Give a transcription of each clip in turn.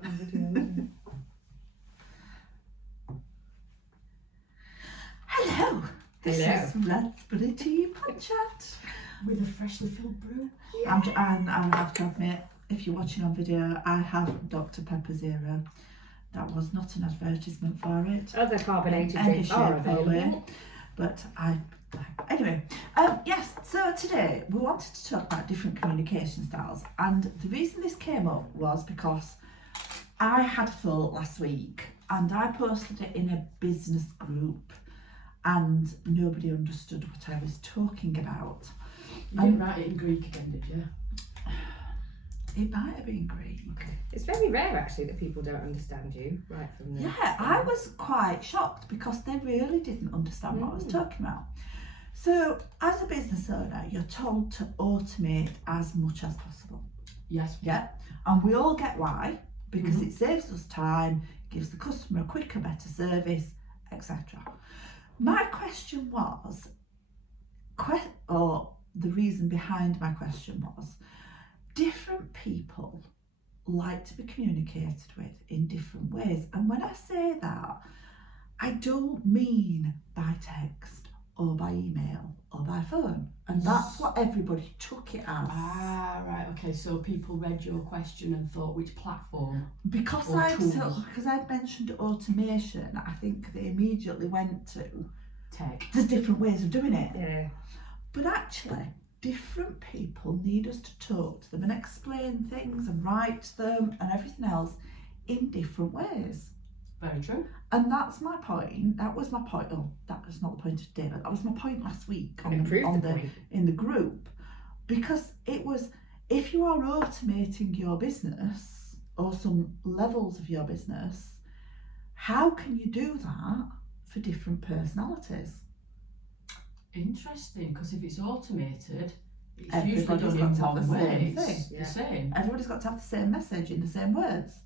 put on video. Hello. This Hello. is Let's Put a Tea Punch Chat. With a freshly filled brew. And I have to admit, if you're watching on video, I have Dr. Pepper Zero. That was not an advertisement for it. Other carbonated Any drinks shape are or available. way. But anyway, yes, so today we wanted to talk about different communication styles, and the reason this came up was because I had a thought last week and I posted it in a business group and nobody understood what I was talking about. You didn't write it in Greek again, did you? It might have been Greek. It's very rare actually that people don't understand you right from the Yeah, I was quite shocked because they really didn't understand what I was talking about. So, as a business owner, you're told to automate as much as possible. Yes. Yeah, and we all get why, because it saves us time, gives the customer a quicker, better service, etc. My question was, or the reason behind my question was, different people like to be communicated with in different ways. And when I say that, I don't mean by text or by email or by phone. And that's what everybody took it as. Ah, right, okay, so people read your question and thought which platform? Because or I'd tools? mentioned automation, I think they immediately went to, Tech. there's different ways of doing it. Yeah. But actually, different people need us to talk to them and explain things and write to them and everything else in different ways. Very true. And that's my point. That was my point. Oh, that was not the point of today, but that was my point last week in the group. Because it was, if you are automating your business or some levels of your business, how can you do that for different personalities? Interesting, because if it's automated, it's Everybody's usually done in got to have one the way. same It's thing. the same. Everybody's got to have the same message in the same words,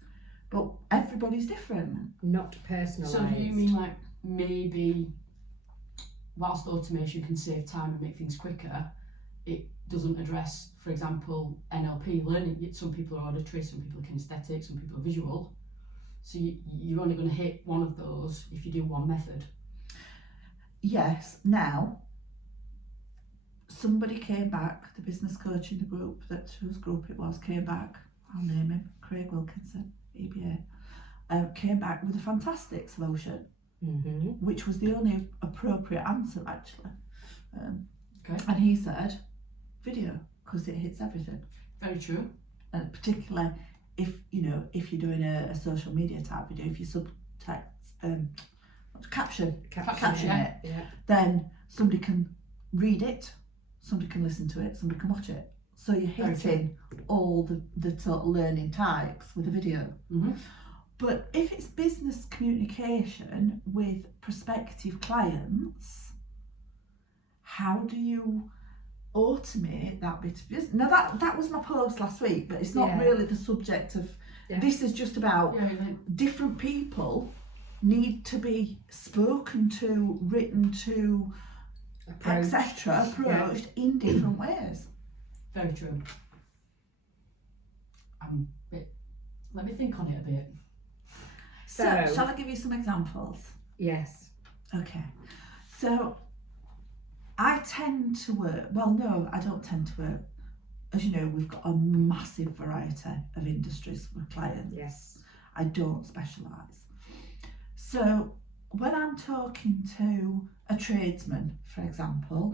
but everybody's different. Not personalised. So do you mean like maybe whilst automation can save time and make things quicker, it doesn't address, for example, NLP learning? Some people are auditory, some people are kinesthetic, some people are visual. So you're only going to hit one of those if you do one method. Yes, now, somebody came back, the business coach in the group, whose group it was, came back, I'll name him, Craig Wilkinson, EBA, came back with a fantastic solution, which was the only appropriate answer actually. Okay. And he said, video, because it hits everything. Very true. And particularly if you're doing a social media type video, if you subtext, caption it, then somebody can read it, somebody can listen to it, somebody can watch it. So you're hitting all the total learning types with a video. But if it's business communication with prospective clients, how do you automate that bit of business? Now that was my post last week, but it's not really the subject of this. Is just about different people need to be spoken to, written to, etc., approached in different ways. Very true. Let me think on it a bit. So shall I give you some examples? Yes. Okay. So I tend to work, no, I don't tend to work. As you know, we've got a massive variety of industries with clients. Yes. I don't specialise. So when I'm talking to a tradesman, for example,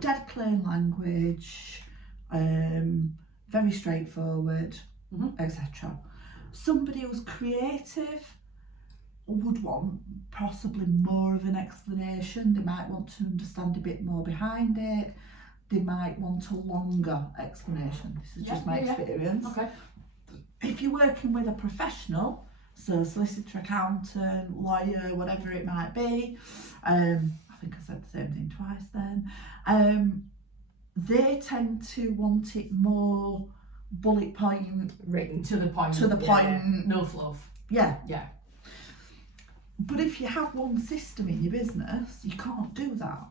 dead plain language, very straightforward, etc. Somebody who's creative would want possibly more of an explanation. They might want to understand a bit more behind it. They might want a longer explanation. This is just my experience. Okay. If you're working with a professional, so solicitor, accountant, lawyer, whatever it might be, I think I said the same thing twice then, they tend to want it more bullet point, Written to the point. No fluff. Yeah. But if you have one system in your business, you can't do that.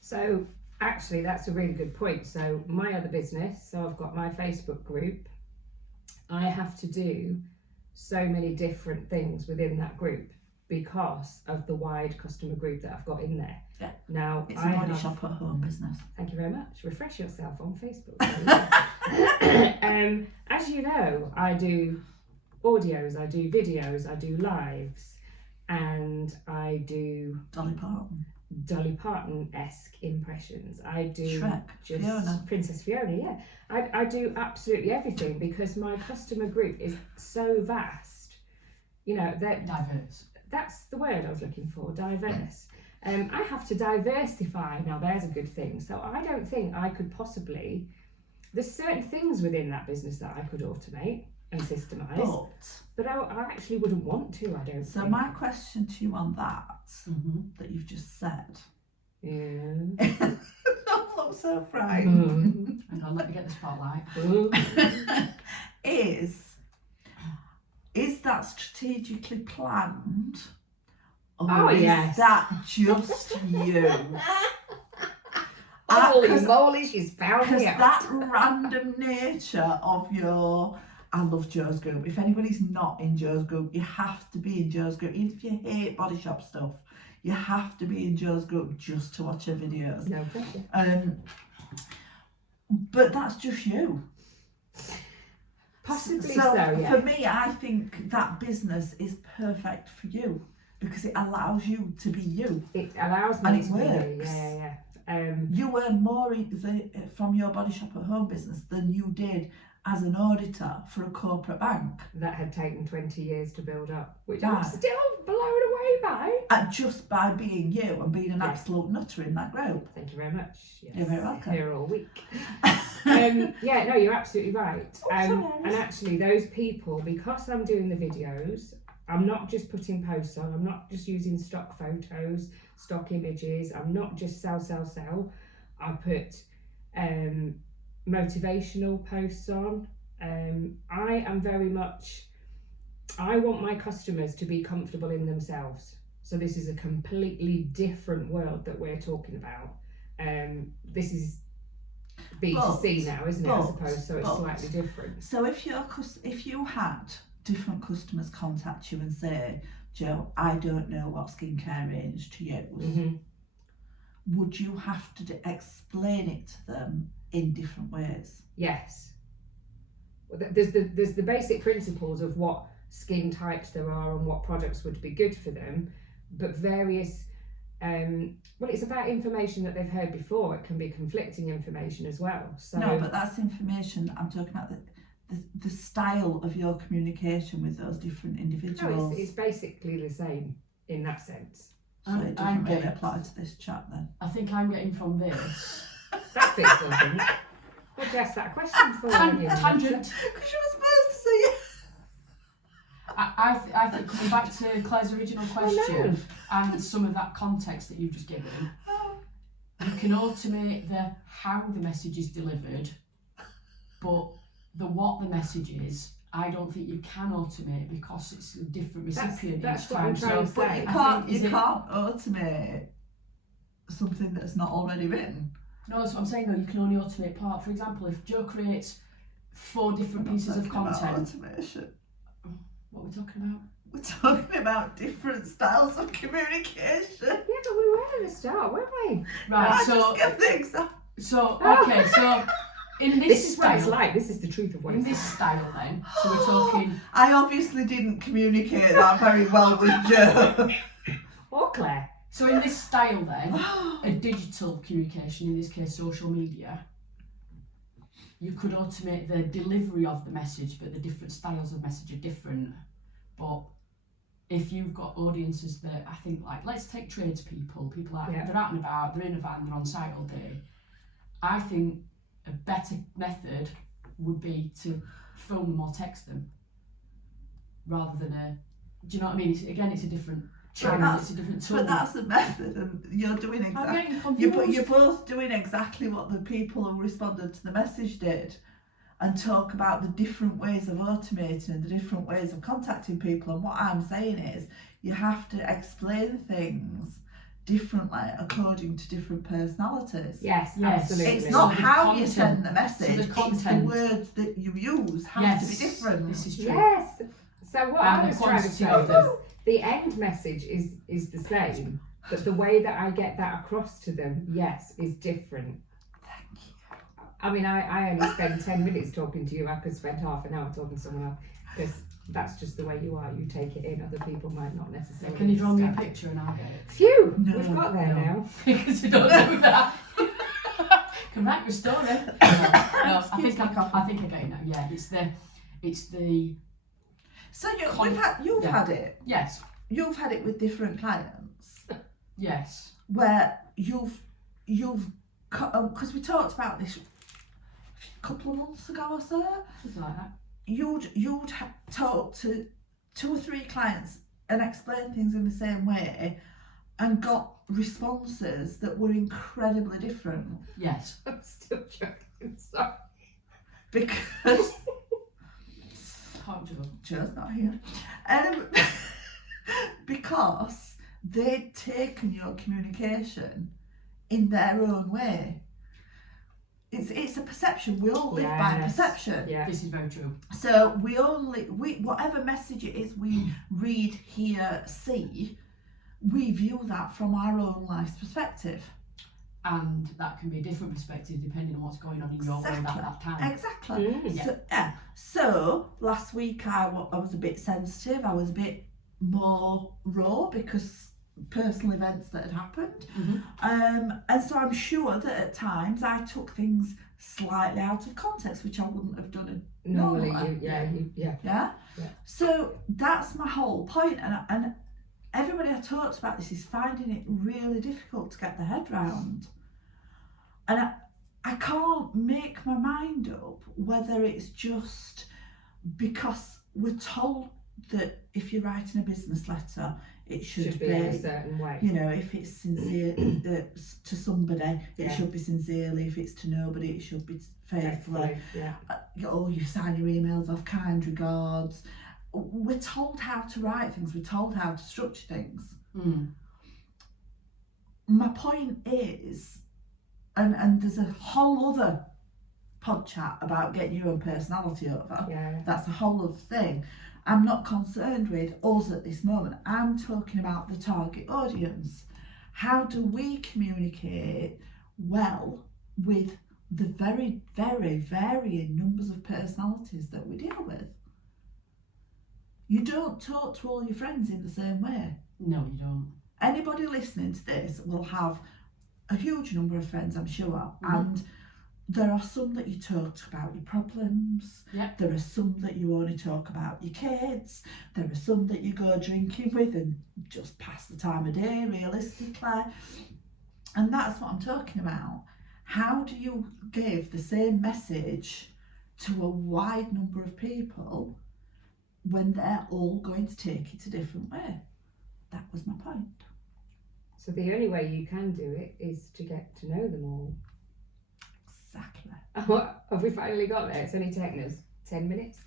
So actually that's a really good point. So my other business, so I've got my Facebook group, I have to do so many different things within that group because of the wide customer group that I've got in there. Yeah. Now, It's a body shop at home business. Thank you very much. Refresh yourself on Facebook. As you know, I do audios, I do videos, I do lives, and I do Dolly Parton-esque impressions. I do Shrek, just Fiona. Princess Fiona, yeah. I do absolutely everything because my customer group is so vast. You know, Diverse. that's the word I was looking for, diverse. I have to diversify. Now there's a good thing. So I don't think I could possibly, there's certain things within that business that I could automate and systemise, but I actually wouldn't want to, I don't So think. my question to you on that, that you've just said, Yeah. don't look so frightened, Hang on, let me get the spotlight. is that strategically planned? Or Oh, is yes. that just you? Holy moly, she's found Because me out. that random nature of your, I love Joe's group. If anybody's not in Joe's group, you have to be in Joe's group. Even if you hate body shop stuff, you have to be in Joe's group just to watch her videos. No pressure. But that's just you. Possibly So yeah. for me, I think that business is perfect for you because it allows you to be you. It allows me And it to be me. works. Yeah. You earn more from your body shop at home business than you did as an auditor for a corporate bank. That had taken 20 years to build up, which Yeah. I'm still blown away by. Just by being you and being an absolute nutter in that group. Thank you very much. Yes. You're very welcome. Here all week. Yeah, no, you're absolutely right. Sorry. And actually, those people, because I'm doing the videos, I'm not just putting posts on, I'm not just using stock photos, stock images, I'm not just sell. I put motivational posts on. I am very much, I want my customers to be comfortable in themselves. So this is a completely different world that we're talking about. This is B2C now, isn't it, I suppose, so it's slightly different. So if you had different customers contact you and say, Joe, I don't know what skincare range to use, would you have to explain it to them in different ways? Yes. There's the basic principles of what skin types there are and what products would be good for them, but various well, it's about information that they've heard before. It can be conflicting information as well. So no, but that's information. I'm talking about the style of your communication with those different individuals. No, it's basically the same in that sense. So it doesn't really apply to this chat then. I think I'm getting from this. That bit doesn't. What'd you ask that question for? Tangent. Because you were supposed to say yes. I think coming back to Claire's original question and some of that context that you've just given, you can automate the how the message is delivered, but the what the message is, I don't think you can automate because it's a different recipient That's each what time. I'm trying to say. You can't automate something that's not already written. No, that's what I'm saying though, you can only automate part. For example, if Joe creates 4 different pieces of content. Automation. What are we talking about? We're talking about different styles of communication. Yeah, but we were at the start, weren't we? Right, Just give the example. so in this This is what it's style, like. This is the truth of what in it's this style then, so we're talking, I obviously didn't communicate that very well with Joe. Or Claire. so in this style then, a digital communication, in this case social media, you could automate the delivery of the message, but the different styles of message are different. But if you've got audiences that I think, like, let's take tradespeople, people out, they're out and about, they're in a van, they're on site all day. I think a better method would be to film them or text them, rather than do you know what I mean? It's a different channel, it's a different tool. But that's a method, and you're doing you're both doing exactly what the people who responded to the message did, and talk about the different ways of automating and the different ways of contacting people. And what I'm saying is, you have to explain things differently according to different personalities. Yes, Yes. absolutely. It's not So the how you content- send the message, so the it's the content- words that you use have to be different. This is true. Yes. So what And I the was trying to quantity say of was the end message is the same, but the way that I get that across to them, yes, is different. Thank you. I mean, I only spend 10 minutes talking to you. I could spend half an hour talking to someone else because that's just the way you are. You take it in. Other people might not necessarily. Can you draw me a understand. picture and I'll get it? Phew, No, we've got there no. now. Because you don't do that. Can write your story. No, I think I get it now. Yeah, it's the So you've had it. yes, You've had it with different clients yes, where you've because we talked about this a couple of months ago or so. something like that. You'd talk to 2 or 3 clients and explain things in the same way and got responses that were incredibly different Yes, I'm still joking. Sorry. because can't do it. Joe's not here. Because they'd taken your communication in their own way. It's a perception. We all live by Yes. perception. Yeah. This is very true. So we whatever message it is we read, hear, see, we view that from our own life's perspective. And that can be a different perspective depending on what's going on in your world at that time. Exactly. Mm. So, so last week I was a bit sensitive. I was a bit more raw because personal events that had happened. Mm-hmm. And so I'm sure that at times I took things slightly out of context, which I wouldn't have done Normally, normally. yeah. Yeah? Yeah. So that's my whole point. And everybody I talked about this is finding it really difficult to get their head round. And I can't make my mind up whether it's just because we're told that if you're writing a business letter, it should be in a certain way. you know, if it's sincere to somebody, it Yeah. should be sincerely. If it's to nobody, it should be faithfully. Yeah. Oh, you sign your emails off kind regards. We're told how to write things. We're told how to structure things. Mm. My point is, and there's a whole other pod chat about getting your own personality over. Yeah. That's a whole other thing. I'm not concerned with us at this moment. I'm talking about the target audience. How do we communicate well with the very, very varying numbers of personalities that we deal with? You don't talk to all your friends in the same way. No, you don't. Anybody listening to this will have a huge number of friends, I'm sure, and there are some that you talk about your problems. Yep. There are some that you only talk about your kids. There are some that you go drinking with and just pass the time of day, realistically. And that's what I'm talking about. How do you give the same message to a wide number of people when they're all going to take it a different way? That was my point. So the only way you can do it is to get to know them all. Exactly. Have we finally got there? It's only taken us 10 minutes.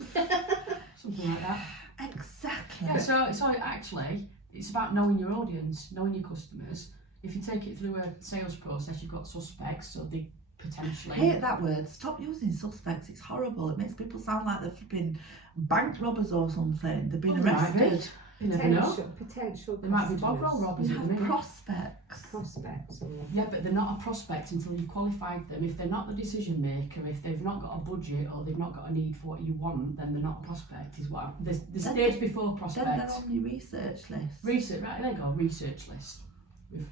Something like that. Exactly. Yeah, so actually, it's about knowing your audience, knowing your customers. If you take it through a sales process, you've got suspects, so they potentially... I hate that word. Stop using suspects. It's horrible. It makes people sound like they've been bank robbers or something. They've been Well, they might be. arrested. You never know. Potential They might be bog roll customers. robbers You at the have minute. prospects. Prospects. Or... Yeah, but they're not a prospect until you've qualified them. If they're not the decision maker, if they've not got a budget or they've not got a need for what you want, then they're not a prospect. Is what the Then stage before Then prospect. they're on your research list. Research, right? There you go. Research list.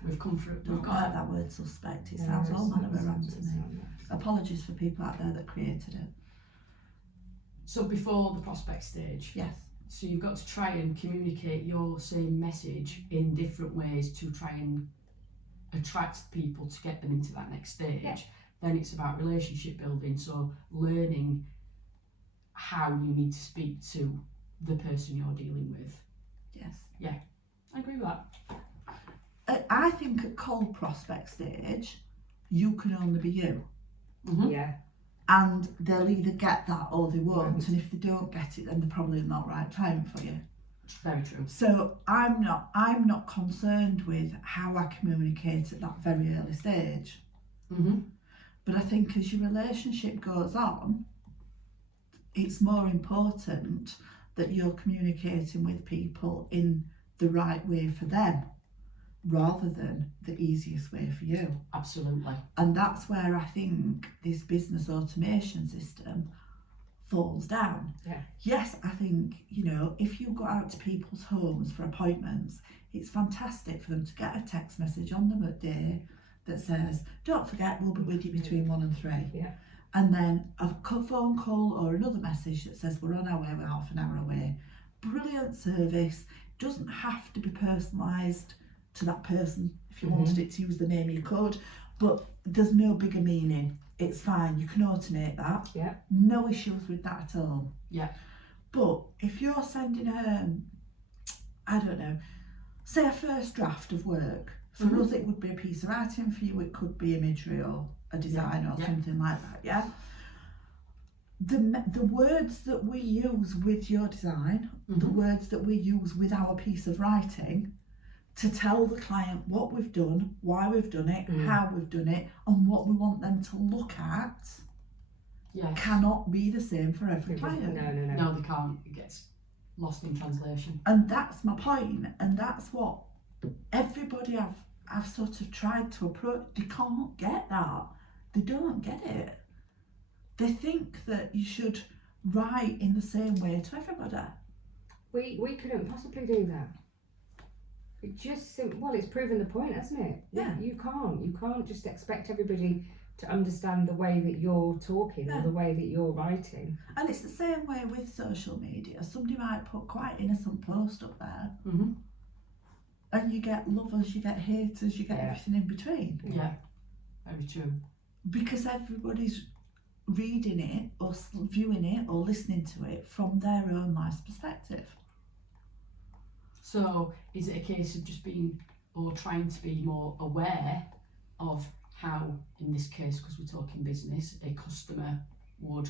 We've come through. Don't We've got like it. that word suspect. It Yeah, sounds all manner of it's- wrong it's- to me. Apologies for people out there that created it. So before the prospect stage. Yes. So you've got to try and communicate your same message in different ways to try and attract people to get them into that next stage. Yeah. Then it's about relationship building, so learning how you need to speak to the person you're dealing with. Yes. I agree with that. I think at cold prospect stage, you can only be you. Mm-hmm. Yeah. And they'll either get that or they won't. Right. And if they don't get it, then they're probably not right client for you. Very true. So I'm not concerned with how I communicate at that very early stage. Mm-hmm. But I think as your relationship goes on, it's more important that you're communicating with people in the right way for them rather than the easiest way for you. Absolutely. And that's where I think this business automation system falls down. Yeah. Yes, I think, you know, if you go out to people's homes for appointments, it's fantastic for them to get a text message on the day that says, don't forget, we'll be with you between 1 and 3. Yeah. And then a phone call or another message that says, we're on our way, we're half an hour away. Brilliant service. Doesn't have to be personalised to that person. If you wanted it to use the name, you could, but there's no bigger meaning. It's fine, you can automate that. Yeah. No issues with that at all. Yeah. But if you're sending I don't know, say a first draft of work, for us it would be a piece of writing, for you it could be imagery or a design or something like that, yeah? The words that we use with your design, the words that we use with our piece of writing, to tell the client what we've done, why we've done it, how we've done it, and what we want them to look at, cannot be the same for every client. No, they can't. It gets lost in translation. And that's my point, and that's what everybody I've sort of tried to approach, they can't get that. They don't get it. They think that you should write in the same way to everybody. We couldn't possibly do that. It just it's proven the point, hasn't it? Yeah. You can't just expect everybody to understand the way that you're talking or the way that you're writing. And it's the same way with social media. Somebody might put quite innocent post up there, and you get lovers, you get haters, you get everything in between. Yeah, very true. Because everybody's reading it or viewing it or listening to it from their own life's perspective. So is it a case of just being or trying to be more aware of how, in this case, because we're talking business, a customer would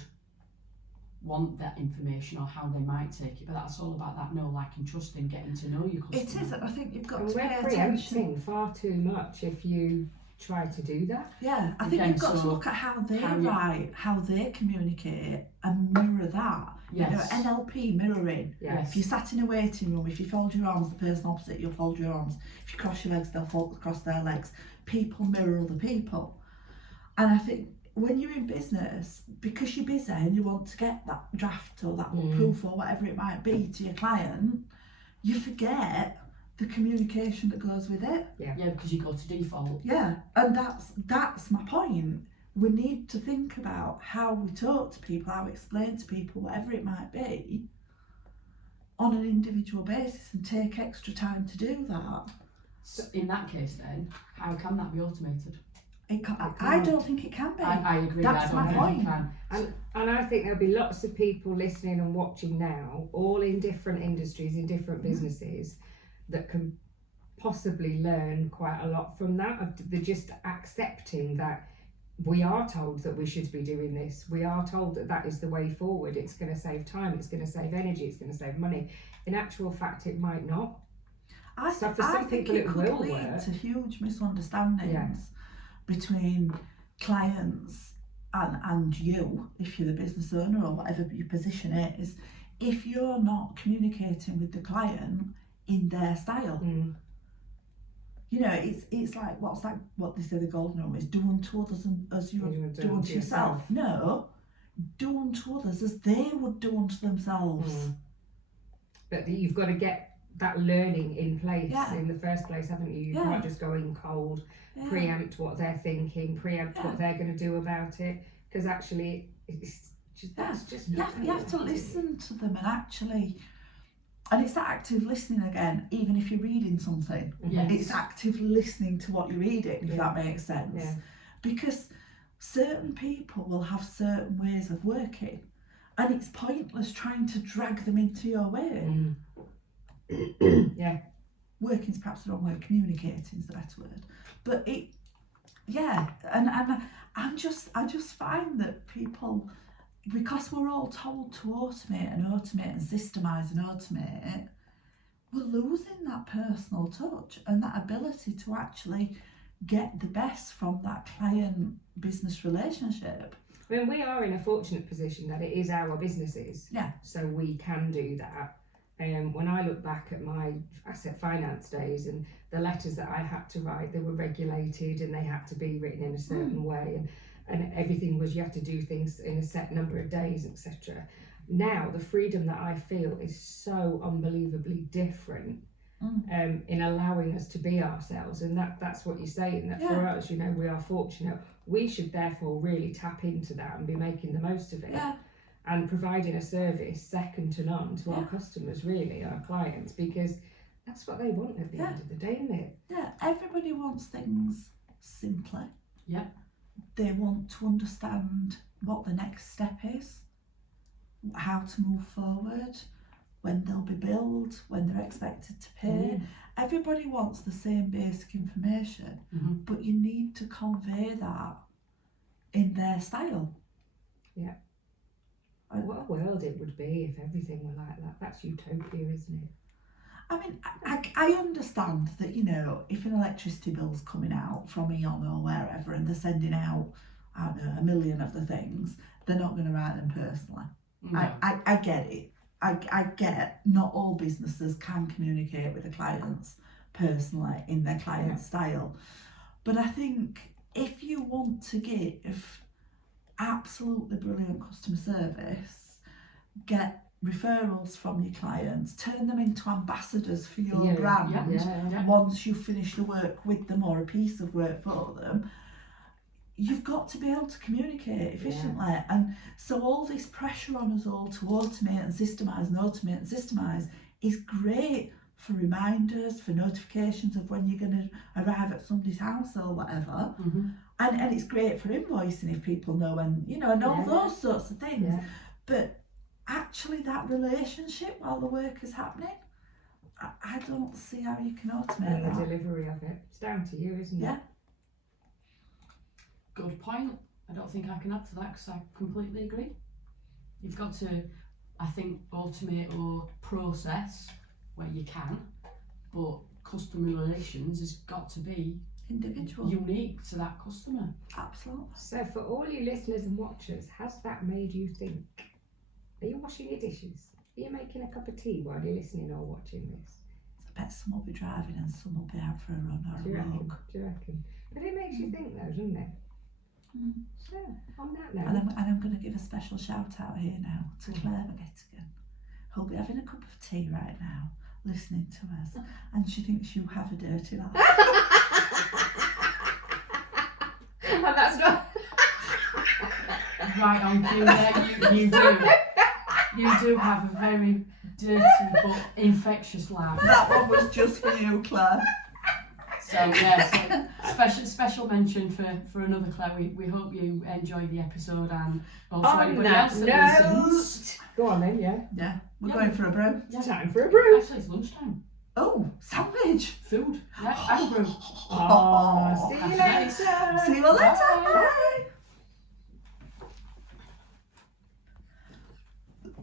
want that information or how they might take it, but that's all about that know, like and trust in getting to know your customer. It is, and I think you've got And to we're pay preempting attention. far too much if you try to do that. Yeah, I think Again, you've got to so look at how they how you- write, how they communicate, and mirror that. Yes. You know, NLP mirroring. Yes. If you sat in a waiting room, if you fold your arms, the person opposite you'll fold your arms. If you cross your legs, they'll cross their legs. People mirror other people. And I think when you're in business, because you're busy and you want to get that draft or that proof or whatever it might be to your client, you forget the communication that goes with it. Yeah, because you go to default. Yeah, and that's my point. We need to think about how we talk to people, how we explain to people, whatever it might be, on an individual basis, and take extra time to do that. So in that case then, how can that be automated? I don't think it can be. I agree. That's I don't my think point. it can. And I think there'll be lots of people listening and watching now, all in different industries, in different businesses, that can possibly learn quite a lot from that. They're just accepting that we are told that we should be doing this. We are told that that is the way forward. It's going to save time, it's going to save energy, it's going to save money. In actual fact, it might not. I So think, for some I think people it it could will lead work. to huge misunderstandings between clients and you, if you're the business owner or whatever your position is, if you're not communicating with the client in their style. You know, it's like what they say the golden rule is: do unto others as you would do unto yourself. No, do unto others as they would do unto themselves. But you've got to get that learning in place Yeah. in the first place, haven't you? You Yeah. can't just go in cold, preempt what they're thinking, preempt what they're going to do about it, because actually it's just, that's just you have to listen to them and actually, and it's that active listening again. Even if you're reading something, Yes. it's active listening to what you're reading, if that makes sense. Yeah. Because certain people will have certain ways of working, and it's pointless trying to drag them into your way. Yeah. Working's perhaps the wrong word, communicating is the better word. But and I just find that people, because we're all told to automate and systemise and automate, we're losing that personal touch and that ability to actually get the best from that client business relationship. I mean, we are in a fortunate position that it is our businesses. Yeah. So we can do that. When I look back at my asset finance days and the letters that I had to write, they were regulated and they had to be written in a certain way, and everything was, you had to do things in a set number of days, etc. Now the freedom that I feel is so unbelievably different in allowing us to be ourselves, and that's what you're saying, that for us, you know, we are fortunate. We should therefore really tap into that and be making the most of it. And providing a service second to none to our customers, really, our clients, because that's what they want at the end of the day, isn't it? Yeah, everybody wants things simply. Yeah. They want to understand what the next step is, how to move forward, when they'll be billed, when they're expected to pay. Everybody wants the same basic information, but you need to convey that in their style. Yeah. What a world it would be if everything were like that. That's utopia, isn't it? I mean, I understand that, you know, if an electricity bill's coming out from Eon or wherever and they're sending out, I don't know, 1 million of the things, they're not going to write them personally. No. I get it. I get not all businesses can communicate with the clients personally in their client style. But I think if you want to give absolutely brilliant customer service, get referrals from your clients, turn them into ambassadors for your brand once you finish the work with them or a piece of work for them, you've got to be able to communicate efficiently. And so all this pressure on us all to automate and systemize is great for reminders, for notifications of when you're going to arrive at somebody's house or whatever. And it's great for invoicing if people know when, you know, and all those sorts of things. But actually that relationship while the work is happening, I don't see how you can automate and the delivery of it. It's down to you, isn't it? Good point. I don't think I can add to that because I completely agree. You've got to, I think, automate or process where you can, but customer relations has got to be individual, unique to that customer. Absolutely. So for all you listeners and watchers, has that made you think? Are you washing your dishes? Are you making a cup of tea while you're listening or watching this? I bet some will be driving and some will be out for a run or Do you a reckon? walk. Do you reckon? But it makes you think though, doesn't it? So, on that note. And I'm going to give a special shout out here now to Claire McGettigan, who'll be having a cup of tea right now, listening to us, and she thinks you have a dirty life. And that's not. Right on cue there, you do have a very dirty but infectious laugh. That one was just for you, Claire. So yeah, so special mention for another Claire. We hope you enjoyed the episode and also anybody else that listens. Go on then, Yeah, we're going for a brew. It's time for a brew. Actually, it's lunchtime. Oh, sandwich. Food. Yeah, and brew. Oh, see you later. See you later. Bye. Bye.